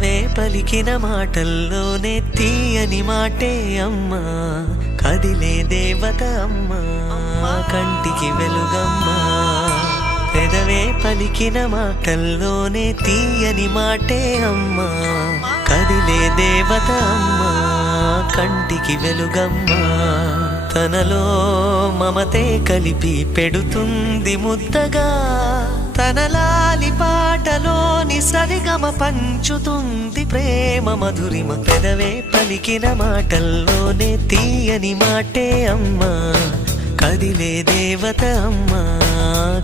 పెదవే పలికిన మాటల్లోనే తీయని మాటే అమ్మా, కదిలే దేవత అమ్మా, కంటికి వెలుగమ్మా. పెదవే పలికిన మాటల్లోనే తీయని మాటే అమ్మా, కదిలే దేవత అమ్మా, కంటికి వెలుగమ్మా. తనలో మమతే కలిపి పెడుతుంది ముద్దగా, తన లాలి పాటలోని సరిగమ పంచుతుంది ప్రేమ మధురిమ. పెదవే పలికిన మాటల్లోనే తీయని మాటే అమ్మా, కదిలే దేవత అమ్మా,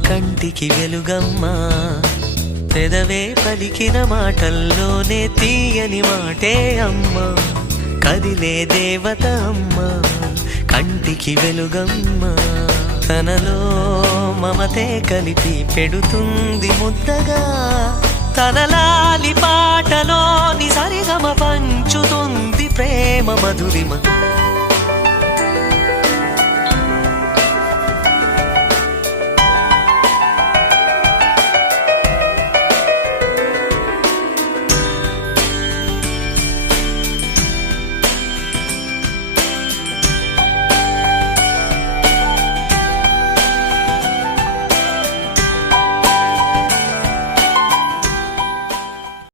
కంటికి వెలుగమ్మా. పెదవే పలికిన మాటల్లోనే తీయని మాటే అమ్మా, కదిలే దేవత అమ్మా, కంటికి వెలుగమ్మా. తనలో మమతే కలిపి పెడుతుంది ముద్దగా, తన లాలి పాటలోని సరిగమ పంచుతుంది ప్రేమ మధురిమ.